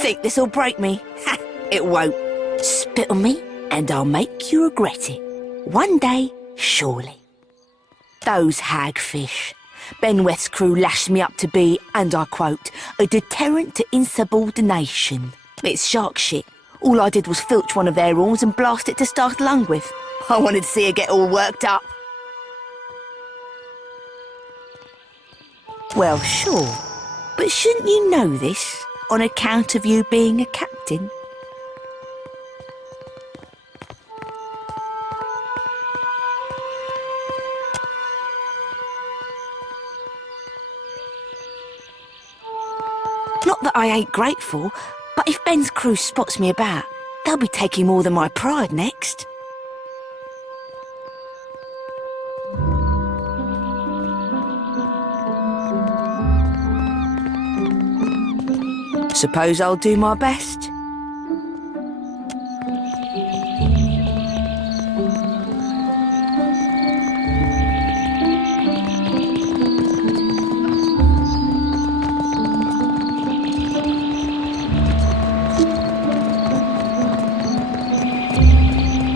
Think this'll break me? Ha! It won't. Spit on me, and I'll make you regret it. One day, surely. Those hagfish. Benweth's crew lashed me up to be, and I quote, a deterrent to insubordination. It's shark shit. All I did was filch one of their horns and blast it to start lung with. I wanted to see her get all worked up. Well, sure. But shouldn't you know this, on account of you being a captain? Not that I ain't grateful, but if Ben's crew spots me about, they'll be taking more than my pride next. Suppose I'll do my best.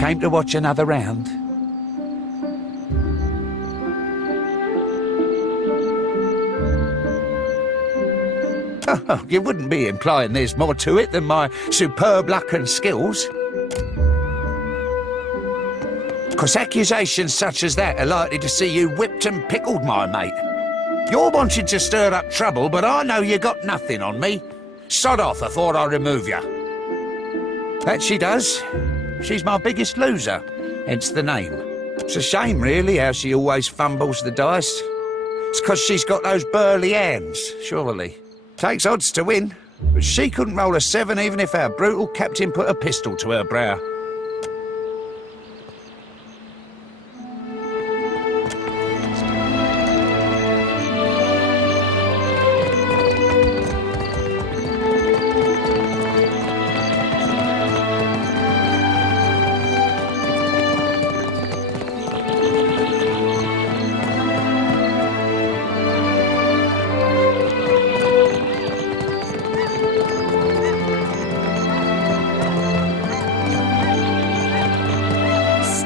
Came to watch another round? You wouldn't be implying there's more to it than my superb luck and skills? 'Cause accusations such as that are likely to see you whipped and pickled, my mate. You're wanting to stir up trouble, but I know you got nothing on me. Sod off afore I remove you. That she does. She's my biggest loser, hence the name. It's a shame, really, how she always fumbles the dice. It's 'cause she's got those burly hands, surely. Takes odds to win, but she couldn't roll a 7 even if our brutal captain put a pistol to her brow.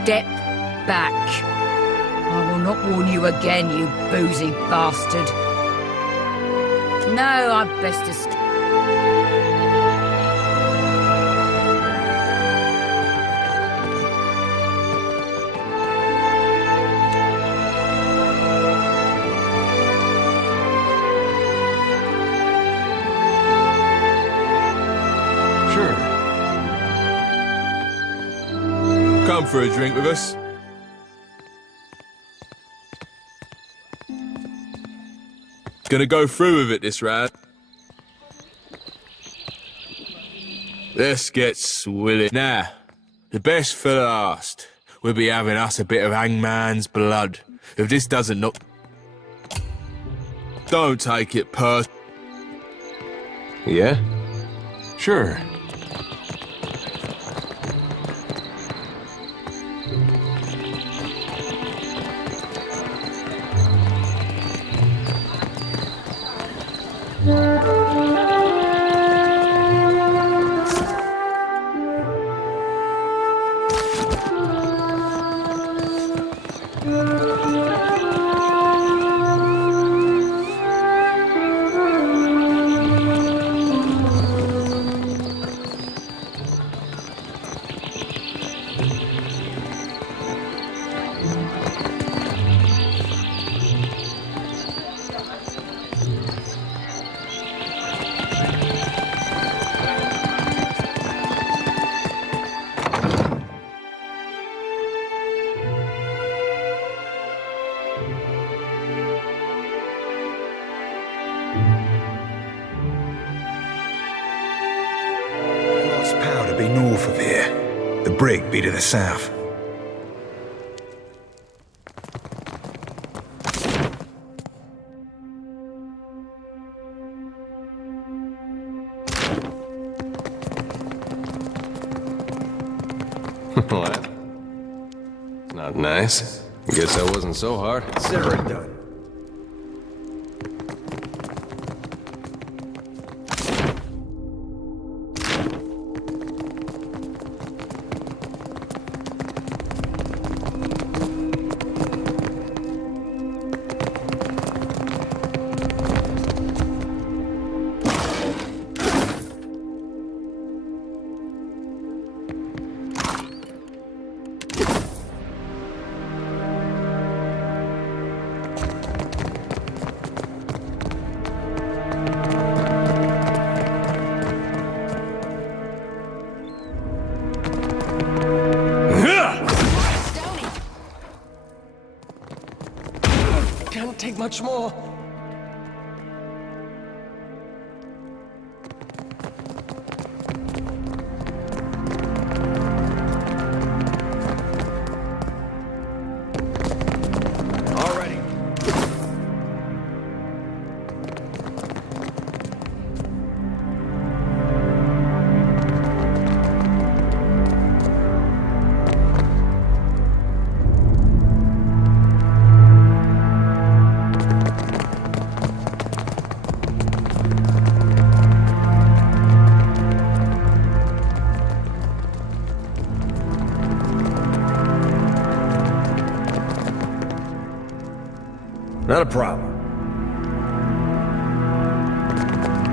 Step back. I will not warn you again, you boozy bastard. No, I'd best to... Come for a drink with us. Gonna go through with it this round. Let's get swilling. Now, the best for last. We'll be having us a bit of hangman's blood. If this doesn't knock... Don't take it Yeah? Sure. Be north of here. The brig be to the south. What? Not nice. Guess that wasn't so hard. Consider it done. need much more. Already. Not a problem.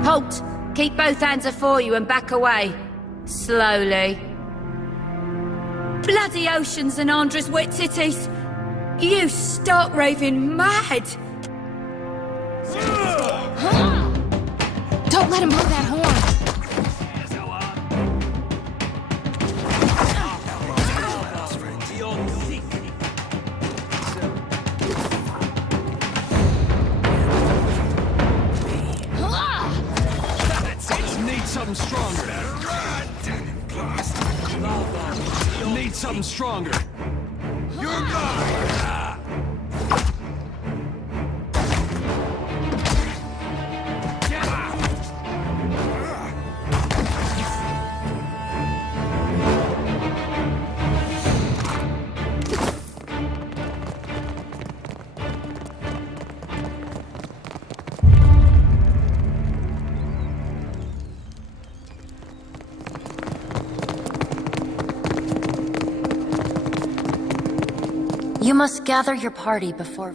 Halt! Keep both hands afore you and back away. Slowly. Bloody oceans and Andres wet cities! You stark raving mad! Don't let him blow that horn. Something stronger. Need something stronger. You're mine. You must gather your party before...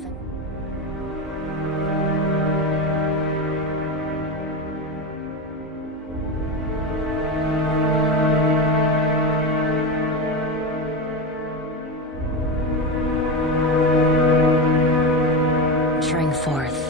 venturing forth.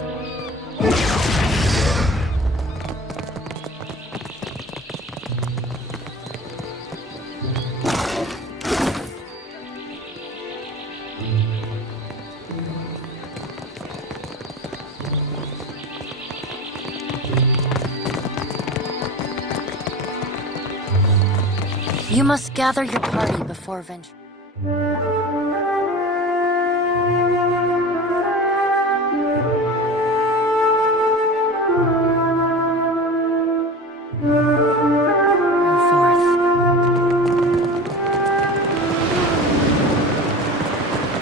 You must gather your party before venture.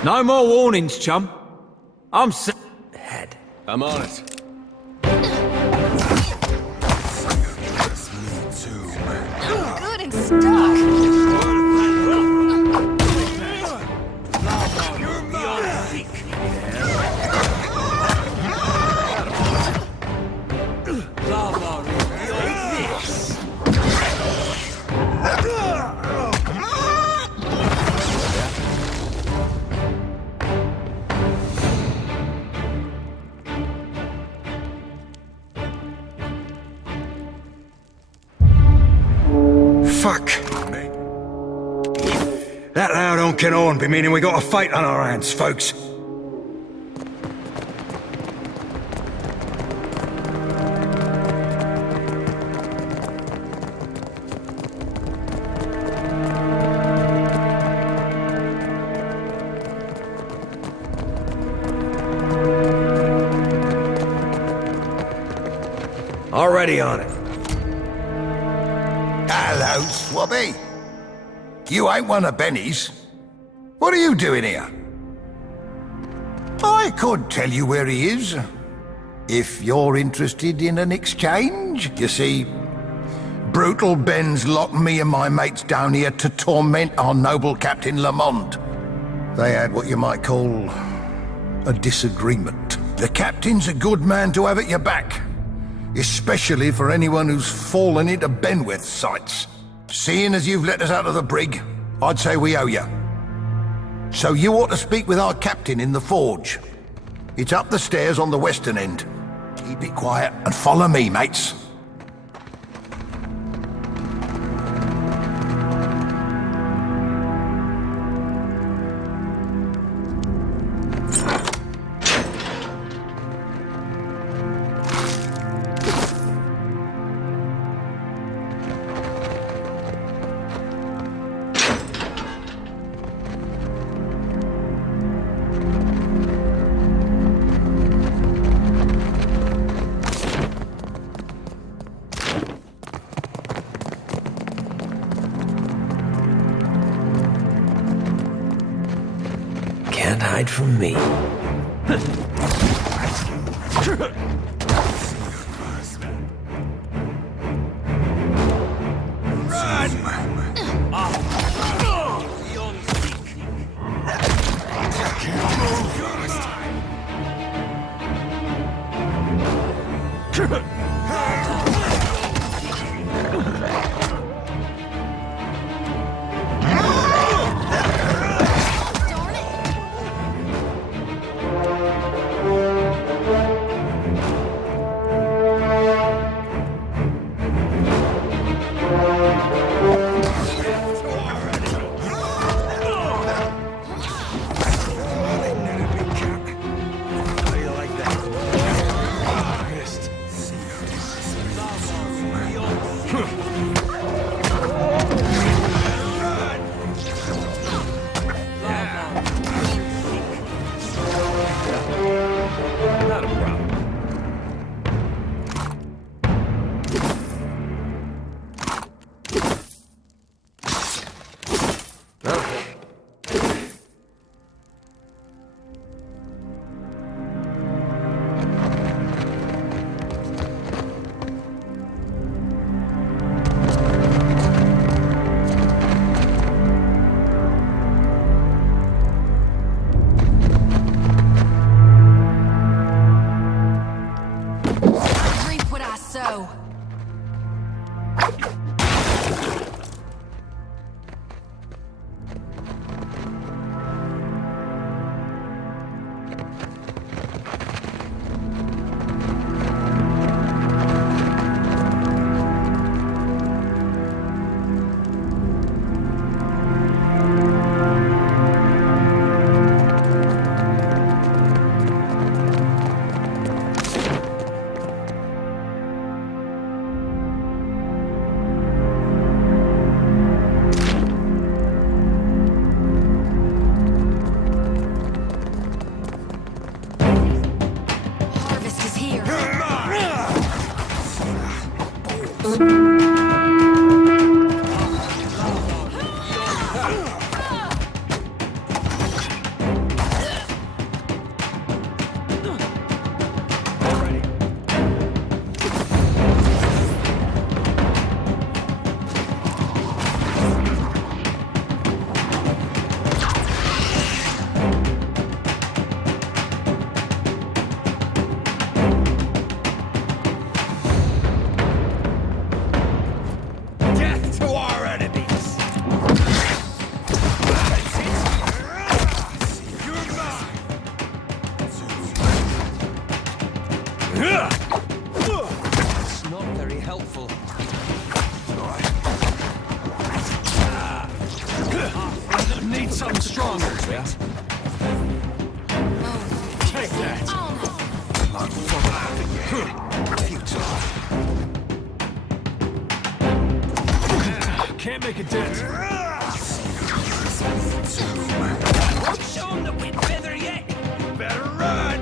No more warnings, chum. I'm Head. I'm on it. Good and stuck. Fuck. That loud honking horn be meaning we got a fight on our hands, folks. Already on it. Hello, Swabby. You ain't one of Benny's. What are you doing here? I could tell you where he is, if you're interested in an exchange. You see, Brutal Ben's locked me and my mates down here to torment our noble Captain Lamont. They had what you might call a disagreement. The captain's a good man to have at your back, especially for anyone who's fallen into Benweth's sights. Seeing as you've let us out of the brig, I'd say we owe you. So you ought to speak with our captain in the forge. It's up the stairs on the western end. Keep it quiet and follow me, mates. hide from me. Can't make a dent. Show him that we're better yet. Better run.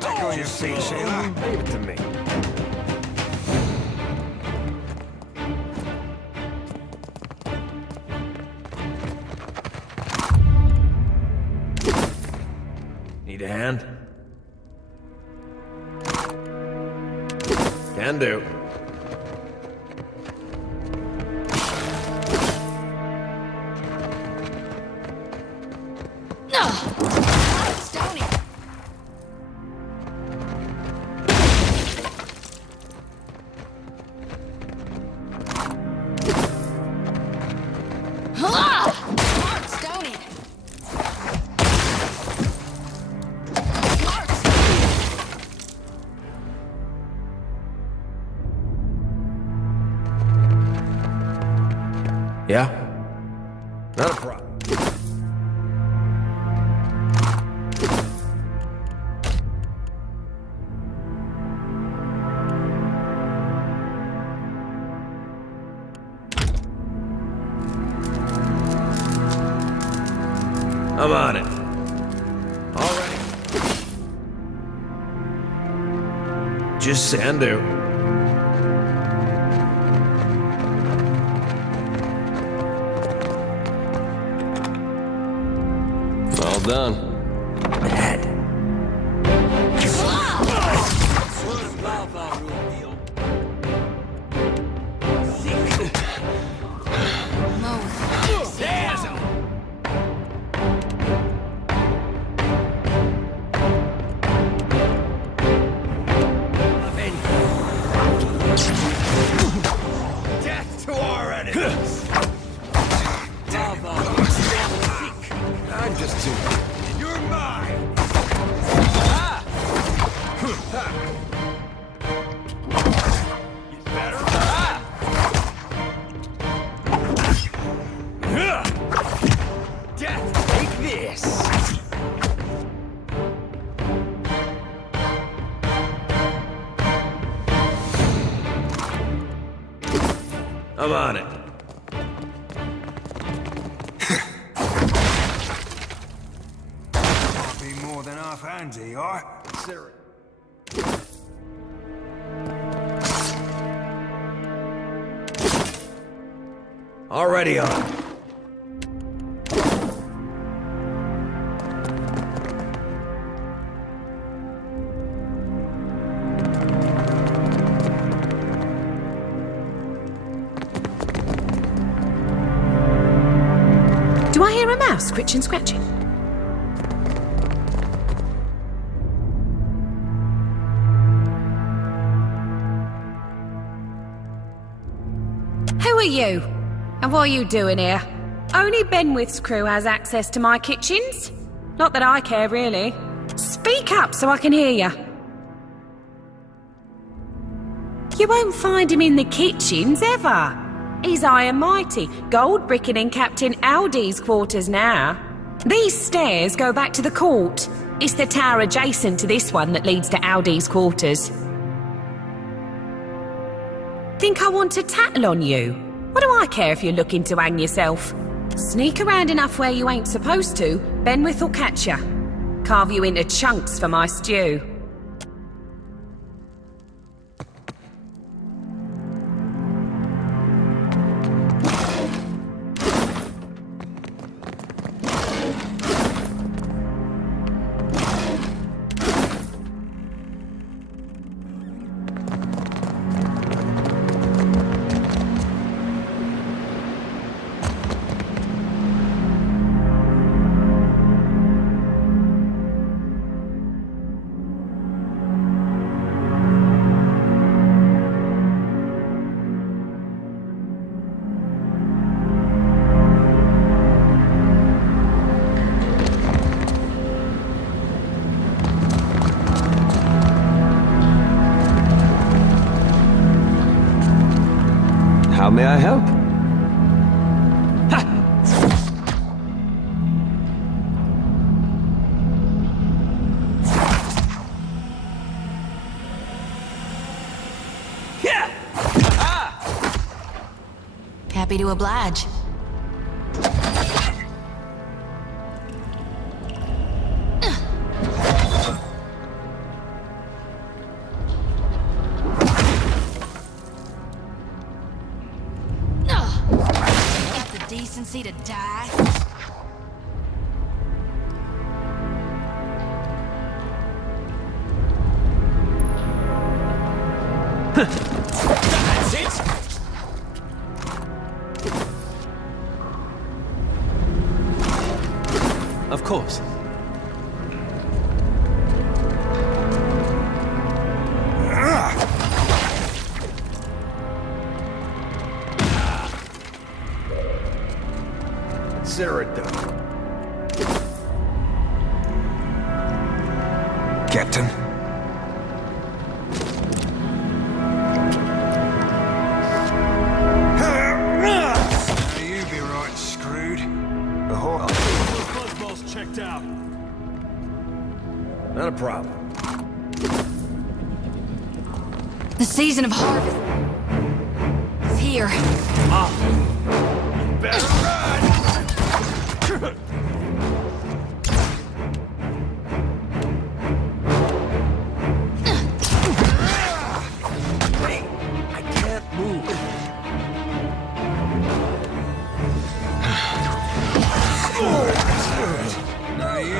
Back on your feet, sailor. Leave it to me. Need a hand? Can do. Yeah? Not a problem. I'm on it. All right. Just sand do. done. Death to our enemies! I'm just too... You're mine! You better... Death, take this! I'm on it. Can't be more than half handy, you are? Consider it. Already on. Do I hear a mouse scritching, scratching? Who are you? And what are you doing here? Only Benwith's crew has access to my kitchens. Not that I care, really. Speak up so I can hear you. You won't find him in the kitchens, ever. He's high and mighty, gold bricking in Captain OD'D's quarters now. These stairs go back to the court. It's the tower adjacent to this one that leads to OD'D's quarters. Think I want to tattle on you? What do I care if you're looking to hang yourself? Sneak around enough where you ain't supposed to, Benwith will catch you. Carve you into chunks for my stew. How may I help? Happy to oblige. Got the decency to die? That's it! Of course. Consider it done. Captain? Now you be right screwed. The whole... Buzzballs checked out. Not a problem. The season of harvest is here. Better run! I can't move. Now you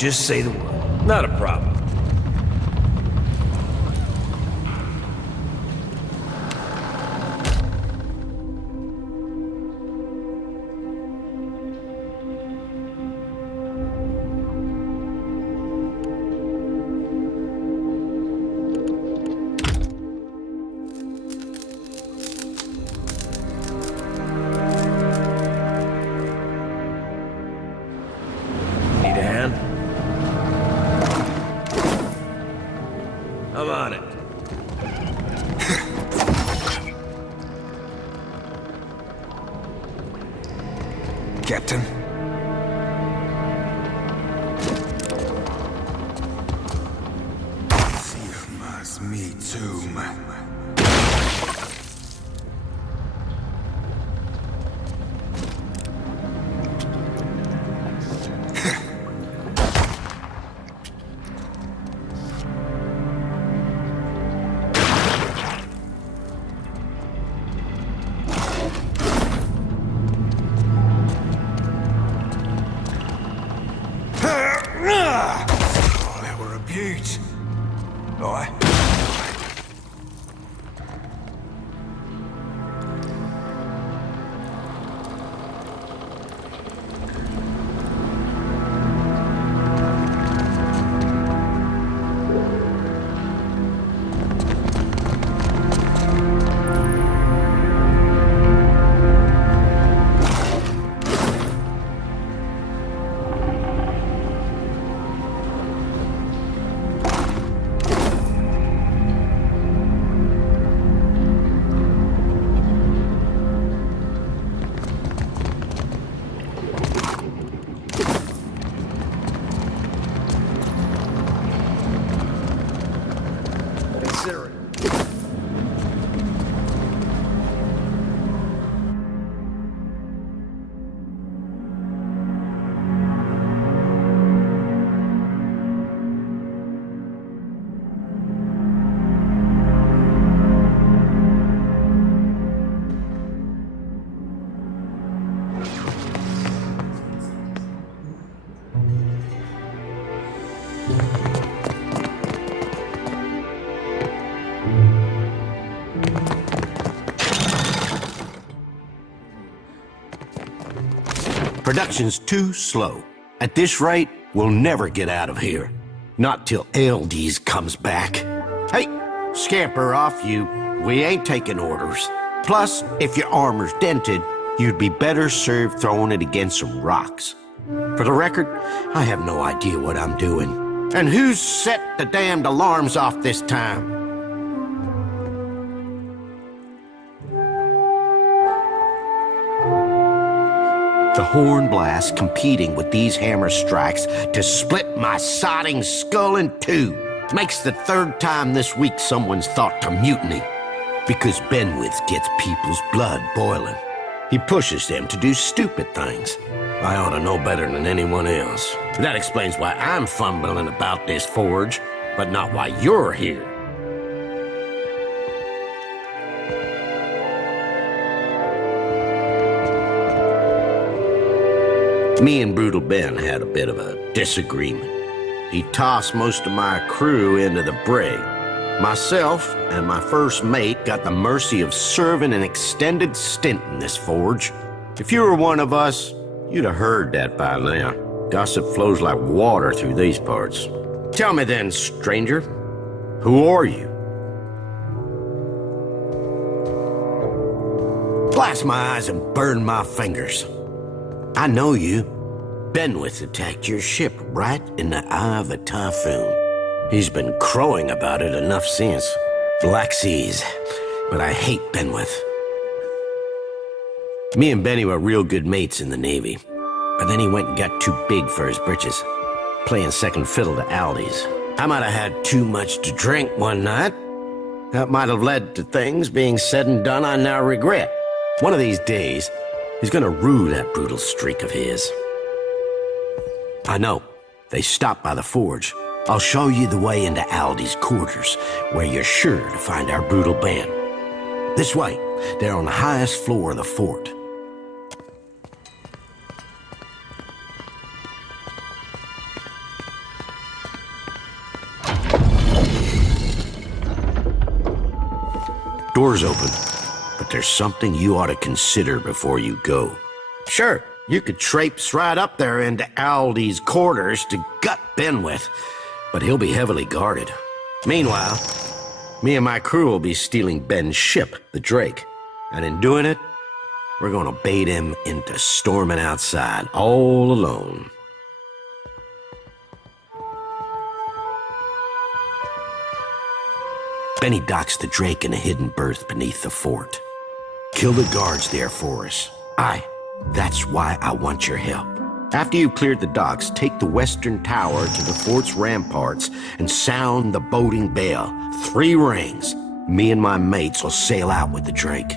Just say the word. Not a problem. Need a hand? I'm on it. Captain. Sirmas me too, man. Oh, that were a beaut. Aye. Consider it. Production's too slow. At this rate, we'll never get out of here. Not till LD's comes back. Hey, scamper off you. We ain't taking orders. Plus, if your armor's dented, you'd be better served throwing it against some rocks. For the record, I have no idea what I'm doing. And who's set the damned alarms off this time? The horn blast competing with these hammer strikes to split my sodding skull in two. Makes the third time this week someone's thought to mutiny. Because Benwith gets people's blood boiling. He pushes them to do stupid things. I ought to know better than anyone else. That explains why I'm fumbling about this forge, but not why you're here. Me and Brutal Ben had a bit of a disagreement. He tossed most of my crew into the brig. Myself and my first mate got the mercy of serving an extended stint in this forge. If you were one of us, you'd have heard that by now. Gossip flows like water through these parts. Tell me then, stranger, who are you? Blast my eyes and burn my fingers. I know you. Benwith attacked your ship right in the eye of a typhoon. He's been crowing about it enough since. Black Seas. But I hate Benwith. Me and Benny were real good mates in the Navy. But then he went and got too big for his britches, playing second fiddle to Aldi's. I might have had too much to drink one night. That might have led to things being said and done I now regret. One of these days, he's gonna rue that brutal streak of his. I know. They stopped by the forge. I'll show you the way into Aldi's quarters, where you're sure to find our brutal band. This way. They're on the highest floor of the fort. door's open, but there's something you ought to consider before you go. Sure, you could traipse right up there into Aldi's quarters to gut Ben with, but he'll be heavily guarded. Meanwhile, me and my crew will be stealing Ben's ship, the Drake, and in doing it, we're gonna bait him into storming outside all alone. Benny docks the Drake in a hidden berth beneath the fort. Kill the guards there for us. Aye, that's why I want your help. After you've cleared the docks, take the western tower to the fort's ramparts and sound the boating bell. 3 rings. Me and my mates will sail out with the Drake.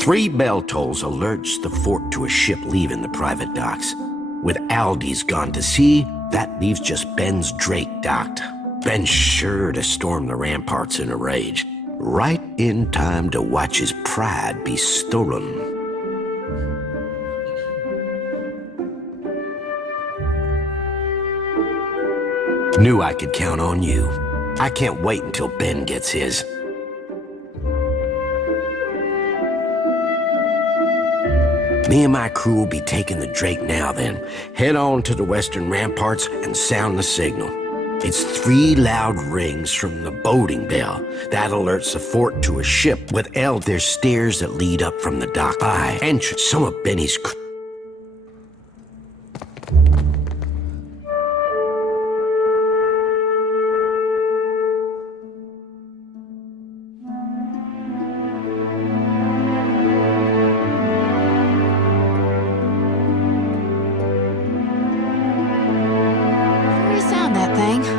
3 bell tolls alerts the fort to a ship leaving the private docks. With Aldi's gone to sea, that leaves just Ben's Drake docked. Ben's sure to storm the ramparts in a rage, right in time to watch his pride be stolen. Knew I could count on you. I can't wait until Ben gets his. Me and my crew will be taking the Drake now then. Head on to the western ramparts and sound the signal. It's 3 loud rings from the boating bell. That alerts the fort to a ship with There's stairs that lead up from the dock. Entrance. Some of Benny's crew.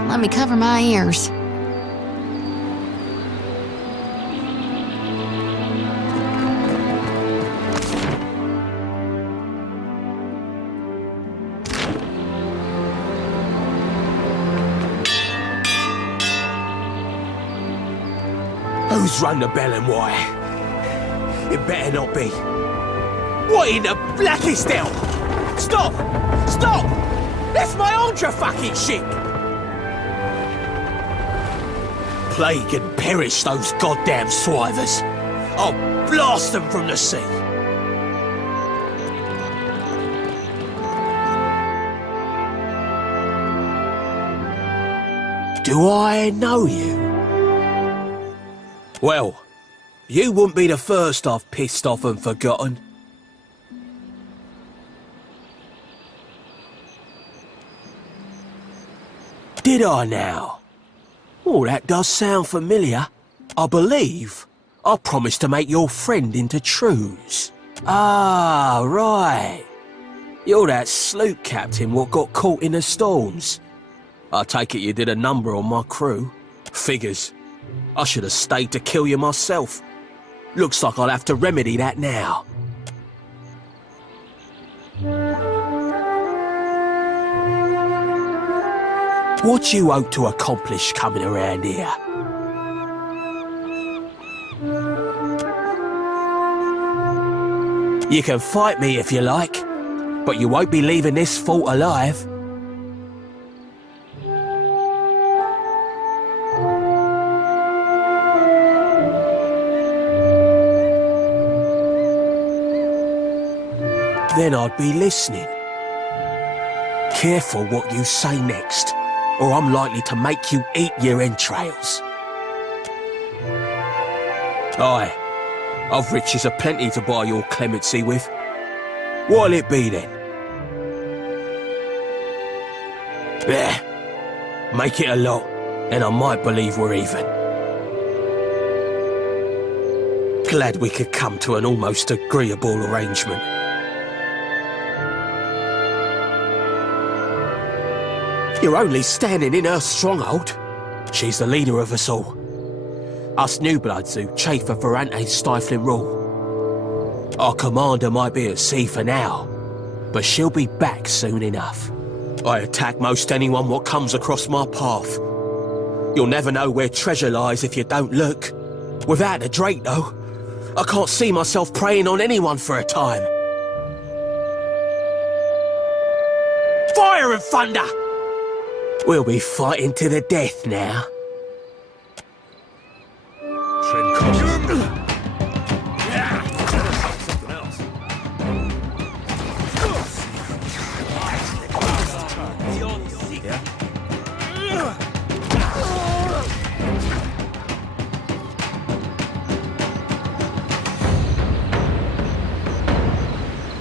Let me cover my ears. Who's rung the bell and why? It better not be. What in the blackest hell? Stop! Stop! That's my ultra fucking ship! Plague and perish those goddamn swivers. I'll blast them from the sea. Do I know you? Well, you wouldn't be the first I've pissed off and forgotten. Did I now? Oh, that does sound familiar. I believe I promised to make your friend into Trues. Ah, right. You're that sloop captain what got caught in the storms. I take it you did a number on my crew. Figures. I should have stayed to kill you myself. Looks like I'll have to remedy that now. What you hope to accomplish coming around here? You can fight me if you like, but you won't be leaving this fort alive. Then I'd be listening. Careful what you say next, or I'm likely to make you eat your entrails. Aye, I've riches aplenty to buy your clemency with. What'll it be then? There, make it a lot, and I might believe we're even. Glad we could come to an almost agreeable arrangement. You're only standing in her stronghold. She's the leader of us all. Us new bloods who chafe for Ferrante's stifling rule. Our commander might be at sea for now, but she'll be back soon enough. I attack most anyone what comes across my path. You'll never know where treasure lies if you don't look. Without the Drake, though, I can't see myself preying on anyone for a time. Fire and thunder! We'll be fighting to the death now. Tread caution. Something else.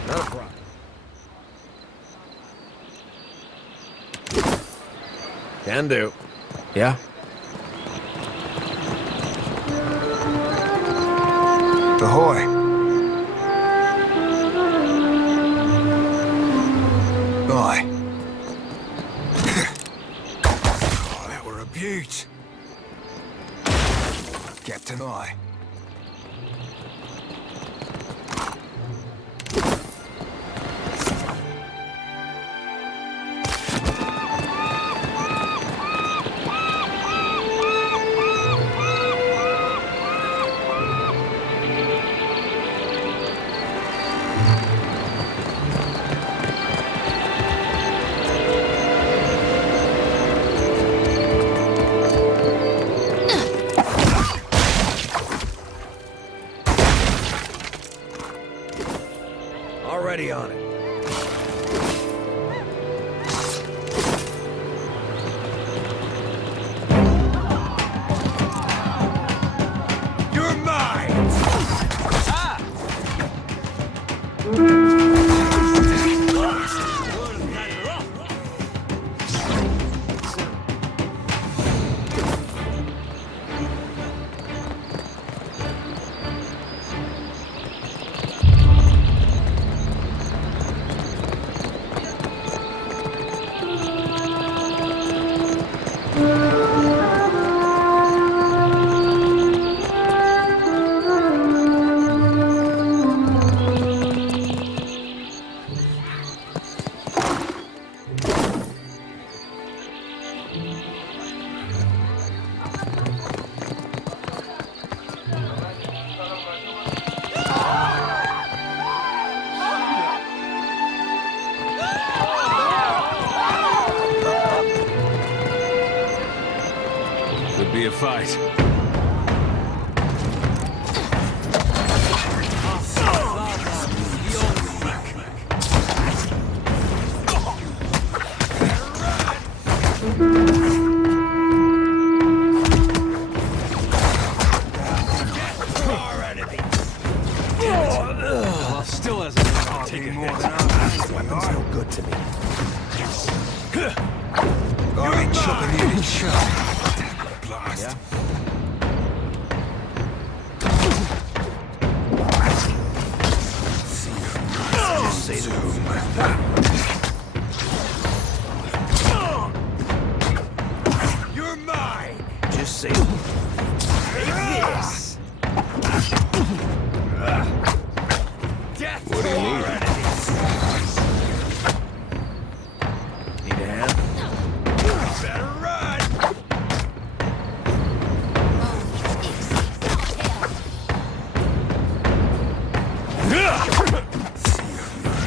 Not a problem. Can do. Yeah? Ahoy. Aye. Oh, that were a beaut. Captain, aye. Already on it. You're mine! Could be a fight. Still hasn't taken more than Weapon's no good to me. I ain't chopping you in shot. Blast. You're mine! Just say Take this! Death What do you need? need a hand. Better run!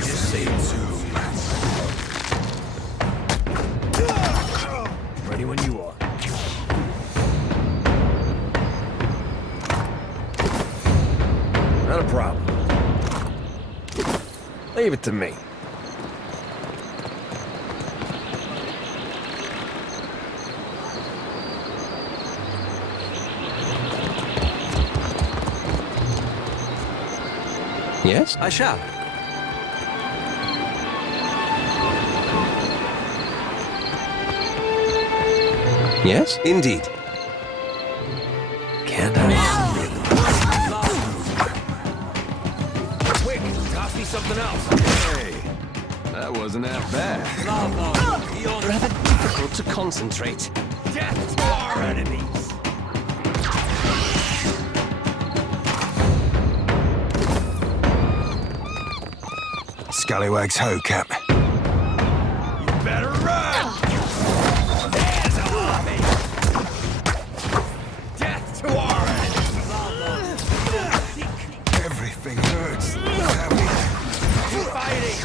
Just say ready when you are. Not a problem. Leave it to me. Yes, I shall. Yes, indeed. Can't I? Quick, toss me something else. Hey, that wasn't half bad. Rather difficult to concentrate. Death to our enemies! Scallywags ho, Cap. You better run! There's a lobby! Death to our enemies! Everything hurts. Fighting!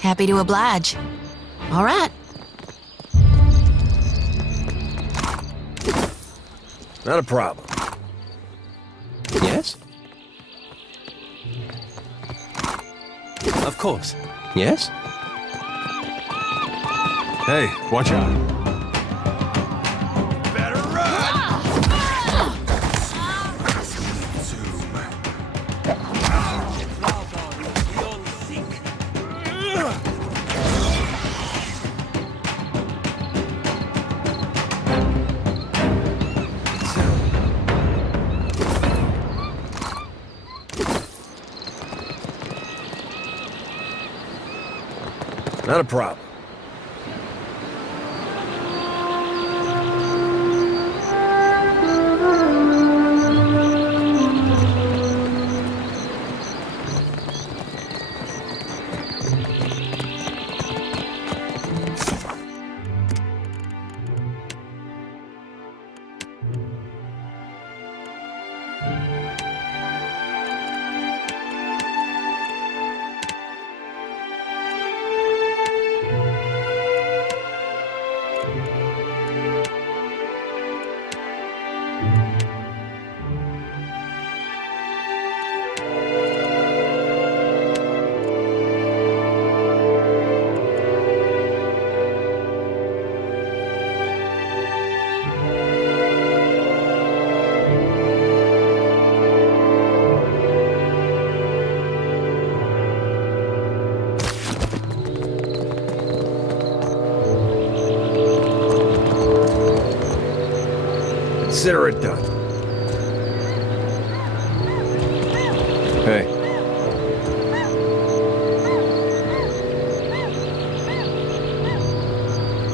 Happy to oblige. All right. Not a problem. Yes? Of course. Yes? Hey, watch out. Better run! Not a problem. Consider it done. Hey.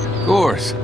Of course.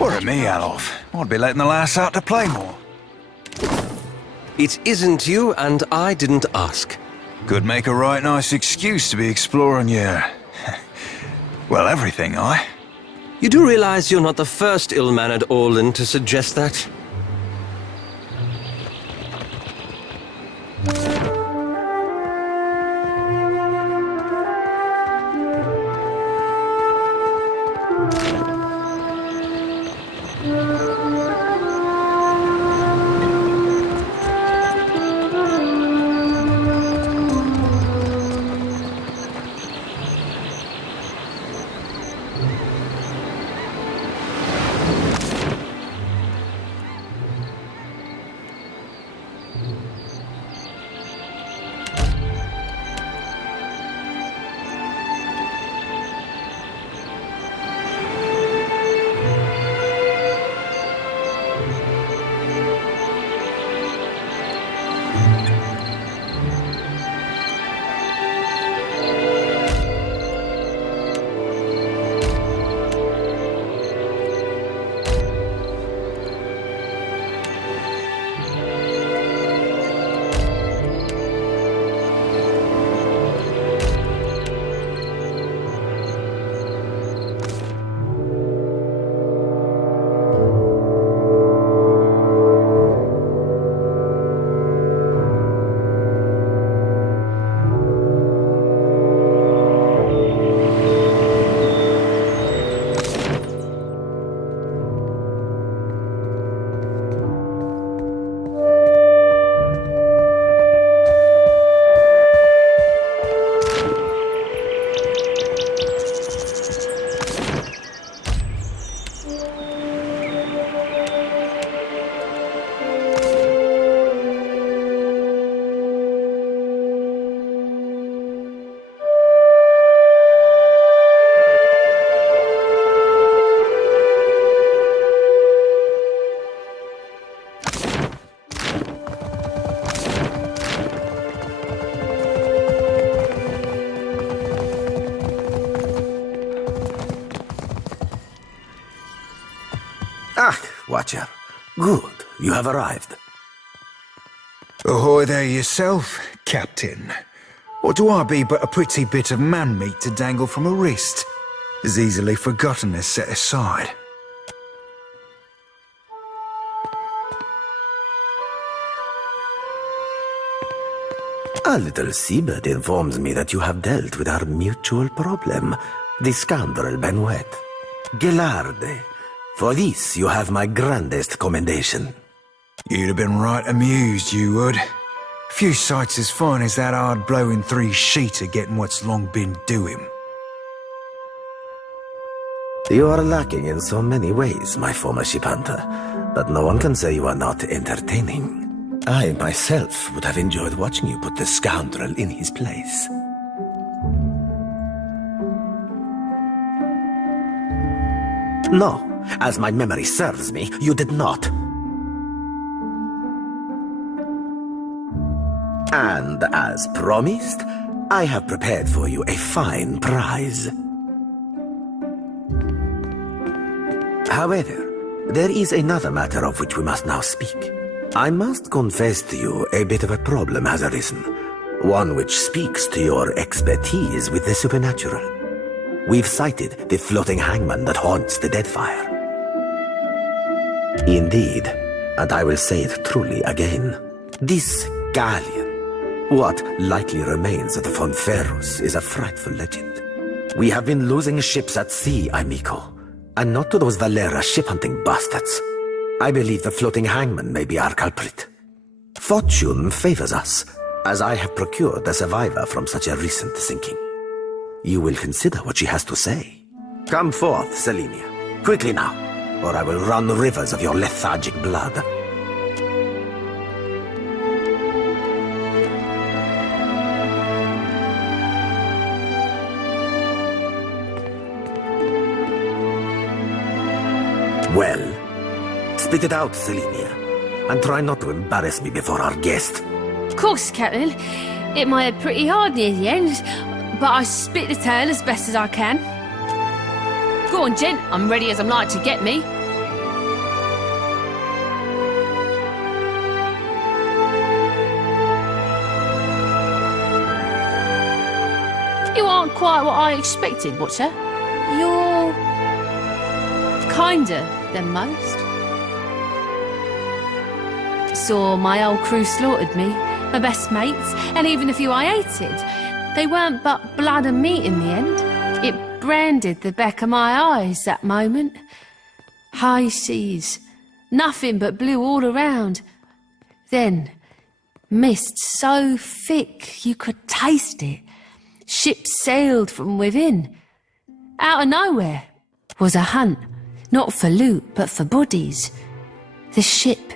Worry me, Alof. I'd be letting the lass out to play more. It isn't you, and I didn't ask. Could make a right nice excuse to be exploring your... well, everything, aye? You do realize you're not the first ill-mannered Orlin to suggest that? Watcher. Good, you have arrived. Ahoy there yourself, Captain. Or do I be but a pretty bit of man meat to dangle from a wrist? As easily forgotten as set aside. A little seabird informs me that you have dealt with our mutual problem, the scoundrel Benoit. Gelarde, for this you have my grandest commendation. You'd have been right amused, you would. Few sights as fine as that hard blowing three-sheeter getting what's long been due him. You are lacking in so many ways, my former ship hunter, but no one can say you are not entertaining. I myself would have enjoyed watching you put the scoundrel in his place. No, as my memory serves me, you did not. And as promised, I have prepared for you a fine prize. However, there is another matter of which we must now speak. I must confess to you a bit of a problem has arisen, one which speaks to your expertise with the supernatural. We've sighted the floating hangman that haunts the Deadfire. Indeed, and I will say it truly again, this galleon, what likely remains of the Fonferros, is a frightful legend. We have been losing ships at sea, amico. And not to those Valera ship-hunting bastards. I believe the floating hangman may be our culprit. Fortune favors us, as I have procured a survivor from such a recent sinking. You will consider what she has to say. Come forth, Selenia. Quickly now, or I will run rivers of your lethargic blood. Well, spit it out, Selenia, and try not to embarrass me before our guest. Of course, Captain. It might have pretty hard near the end, but I spit the tale as best as I can. Go on, gent. I'm ready as I'm like to get me. You aren't quite what I expected, Watcher. You're kinder than most. Saw my old crew slaughtered me, my best mates, and even a few I hated. They weren't but blood and meat in the end. It branded the back of my eyes, that moment. High seas, nothing but blue all around. Then, mist so thick you could taste it. Ships sailed from within. Out of nowhere was a hunt. Not for loot, but for bodies. The ship,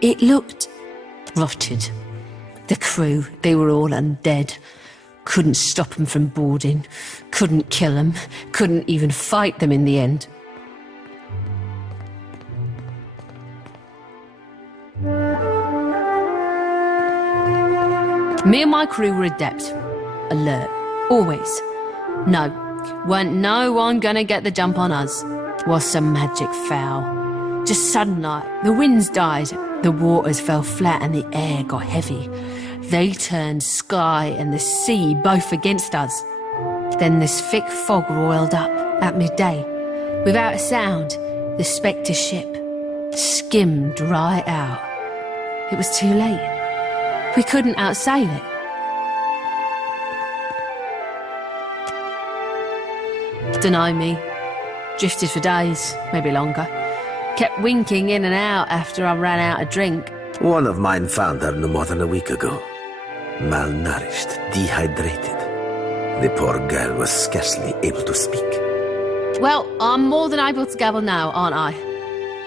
it looked rotted. The crew, they were all undead. Couldn't stop them from boarding. Couldn't kill them. Couldn't even fight them in the end. Me and my crew were adept. Alert. Always. No, weren't no one gonna get the jump on us. Was some magic foul. Just sudden like, the winds died, the waters fell flat and the air got heavy. They turned sky and the sea both against us. Then this thick fog roiled up at midday. Without a sound, the Spectre ship skimmed right out. It was too late. We couldn't outsail it. Deny me. Drifted for days, maybe longer. Kept winking in and out after I ran out of drink. One of mine found her no more than a week ago. Malnourished, dehydrated. The poor girl was scarcely able to speak. Well, I'm more than able to gabble now, aren't I?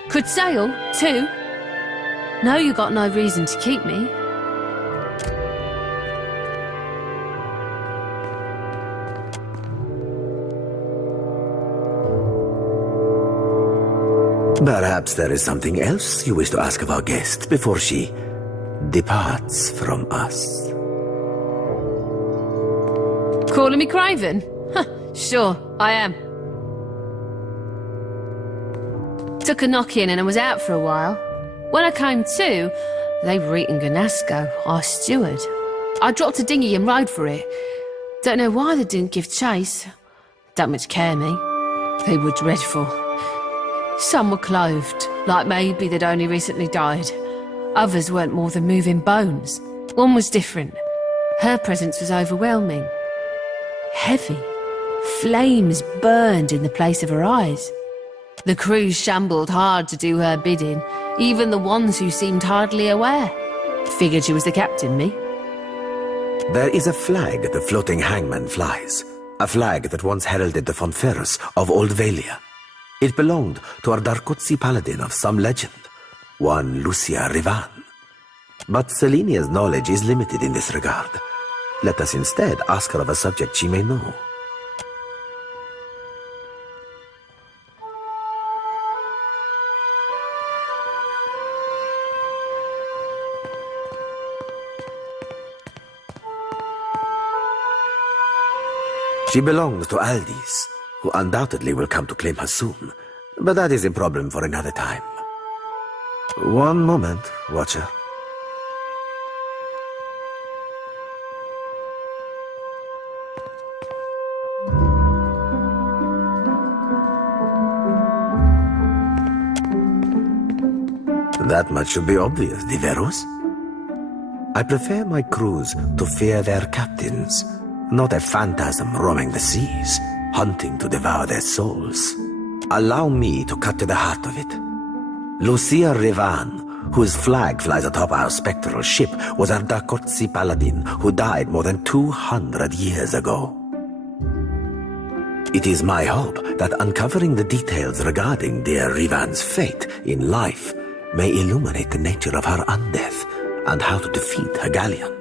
Could sail, too. No, you got no reason to keep me. Perhaps there is something else you wish to ask of our guest before she departs from us. Calling me craven? Sure, I am. took a knock-in and I was out for a while. When I came to, they were eating Ganasco, our steward. I dropped a dinghy and rode for it. Don't know why they didn't give chase. Don't much care me. They were dreadful. Some were clothed, like maybe they'd only recently died. Others weren't more than moving bones. One was different. Her presence was overwhelming. Heavy. Flames burned in the place of her eyes. The crew shambled hard to do her bidding, even the ones who seemed hardly aware. Figured she was the captain, me. There is a flag the floating hangman flies. A flag that once heralded the Fonferros of Old Valia. It belonged to a Darkotsi paladin of some legend, one Lucia Rivan. But Selenia's knowledge is limited in this regard. Let us instead ask her of a subject she may know. She belongs to Aldis, who undoubtedly will come to claim her soon. But that is a problem for another time. One moment, Watcher. That much should be obvious, Diveros. I prefer my crews to fear their captains, not a phantasm roaming the seas, hunting to devour their souls. Allow me to cut to the heart of it. Lucia Rivan, whose flag flies atop our spectral ship, was a Darkotsi paladin who died more than 200 years ago. It is my hope that uncovering the details regarding dear Rivan's fate in life may illuminate the nature of her undeath and how to defeat her galleon.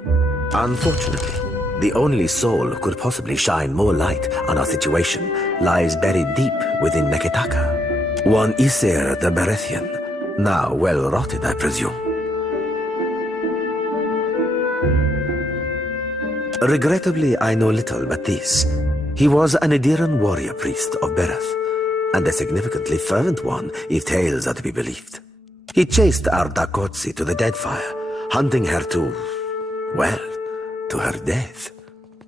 Unfortunately, the only soul who could possibly shine more light on our situation lies buried deep within Neketaka. One Isir the Berethian, now well rotted, I presume. Regrettably, I know little but this. He was an Ediran warrior priest of Bereth, and a significantly fervent one, if tales are to be believed. He chased our Dakotsi to the Deadfire, hunting her to, well, to her death.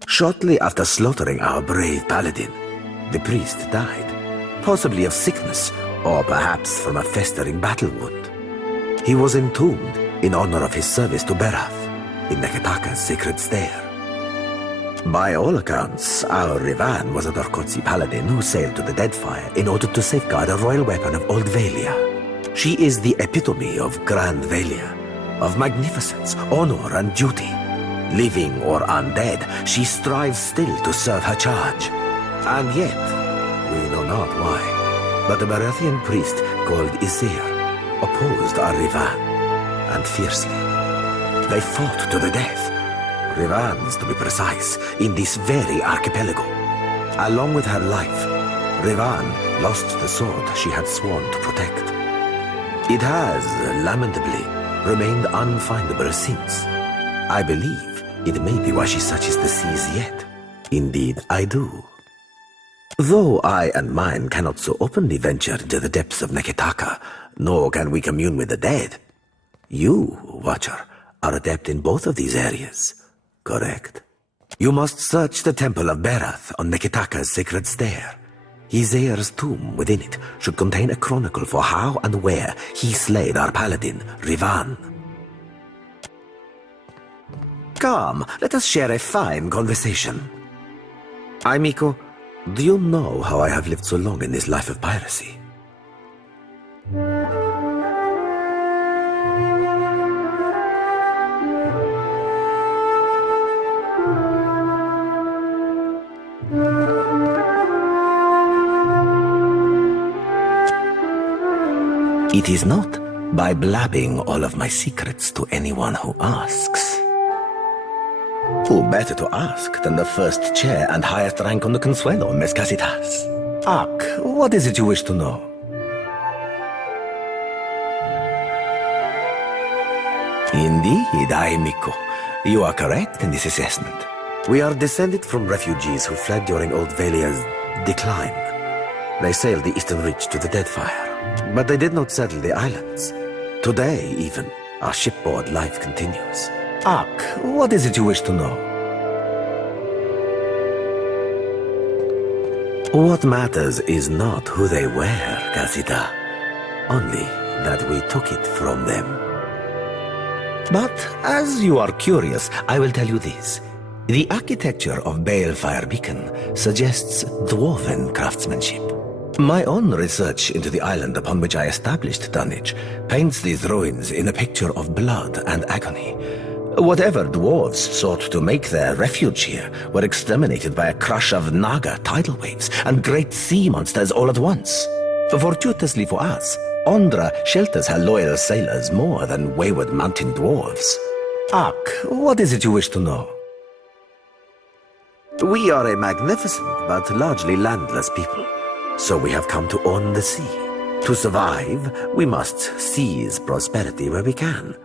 Shortly after slaughtering our brave paladin, the priest died, possibly of sickness, or perhaps from a festering battle wound. He was entombed in honor of his service to Berath, in Neketaka's sacred stair. By all accounts, our Rivan was a Darkotsi paladin who sailed to the Deadfire in order to safeguard a royal weapon of Old Valia. She is the epitome of Grand Valia, of magnificence, honor, and duty. Living or undead, she strives still to serve her charge. And yet, we know not why, but a Berethian priest called Isir opposed our Rivan, and fiercely. They fought to the death. Rivan's, to be precise, in this very archipelago. Along with her life, Rivan lost the sword she had sworn to protect. It has, lamentably, remained unfindable since. I believe it may be why she searches the seas yet. Indeed, I do. Though I and mine cannot so openly venture into the depths of Neketaka, nor can we commune with the dead, you, Watcher, are adept in both of these areas. Correct. You must search the temple of Berath on Neketaka's sacred stair. Izir's tomb within it should contain a chronicle for how and where he slayed our paladin, Rivan. Come, let us share a fine conversation. Aimiko, do you know how I have lived so long in this life of piracy? It is not by blabbing all of my secrets to anyone who asks. Who better to ask than the first chair and highest rank on the Consuelo, Mescasitas? Ak, what is it you wish to know? Indeed, Aimiko. You are correct in this assessment. We are descended from refugees who fled during Old Valia's decline. They sailed the eastern reach to the Deadfire. but they did not settle the islands. Today, even, our shipboard life continues. Ak, what is it you wish to know? What matters is not who they were, Casita. Only that we took it from them. But as you are curious, I will tell you this. The architecture of Balefire Beacon suggests dwarven craftsmanship. My own research into the island upon which I established dunnage paints these ruins in a picture of blood and agony. Whatever dwarves sought to make their refuge here were exterminated by a crush of Naga tidal waves and great sea monsters all at once. Fortuitously for us, Ondra shelters her loyal sailors more than wayward mountain dwarves. Ak, what is it you wish to know? We are a magnificent but largely landless people, so we have come to own the sea. To survive, we must seize prosperity where we can.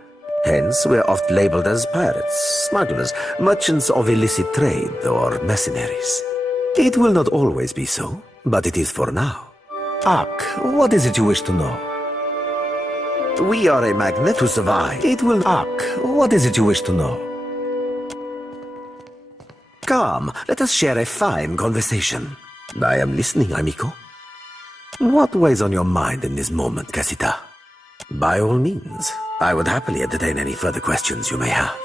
Hence, we're oft labeled as pirates, smugglers, merchants of illicit trade, or mercenaries. It will not always be so, but it is for now. Ak, what is it you wish to know? We are a magnet to survive. It will... Ak, what is it you wish to know? Come, let us share a fine conversation. I am listening, amico. What weighs on your mind in this moment, Casita? By all means, I would happily entertain any further questions you may have.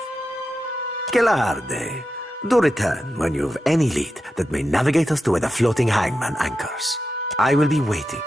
Gelarde, do return when you've any lead that may navigate us to where the floating hangman anchors. I will be waiting.